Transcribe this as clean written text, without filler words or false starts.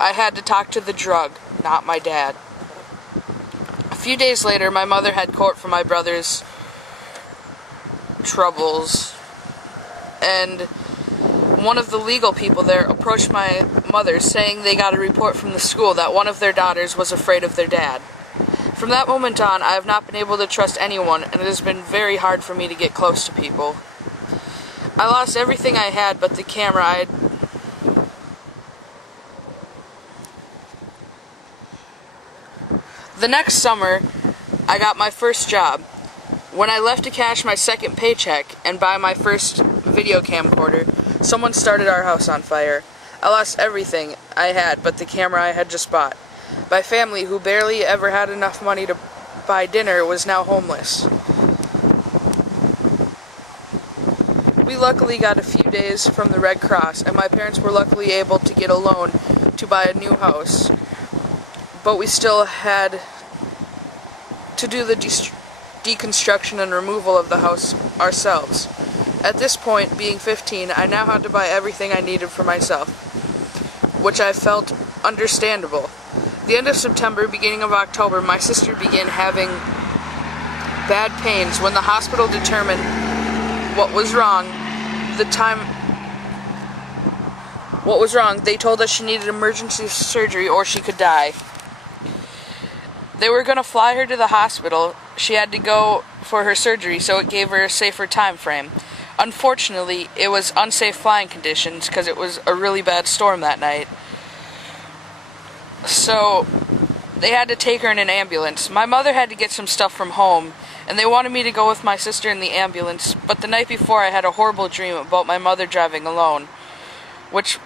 I had to talk to the drug, not my dad. A few days later, my mother had court for my brother's troubles, and one of the legal people there approached my mother saying they got a report from the school that one of their daughters was afraid of their dad. From that moment on, I have not been able to trust anyone, and it has been very hard for me to get close to people. I lost everything I had but the camera I had. The next summer, I got my first job. When I left to cash my second paycheck and buy my first video camcorder, someone started our house on fire. I lost everything I had but the camera I had just bought. My family, who barely ever had enough money to buy dinner, was now homeless. We luckily got a few days from the Red Cross, and my parents were luckily able to get a loan to buy a new house. But we still had to do the deconstruction and removal of the house ourselves. At this point, being 15, I now had to buy everything I needed for myself, which I felt understandable. The end of September, beginning of October, my sister began having bad pains. When the hospital determined what was wrong, they told us she needed emergency surgery or she could die. They were going to fly her to the hospital. She had to go for her surgery, so it gave her a safer time frame. Unfortunately, it was unsafe flying conditions because it was a really bad storm that night. So they had to take her in an ambulance. My mother had to get some stuff from home, and they wanted me to go with my sister in the ambulance, but the night before I had a horrible dream about my mother driving alone, which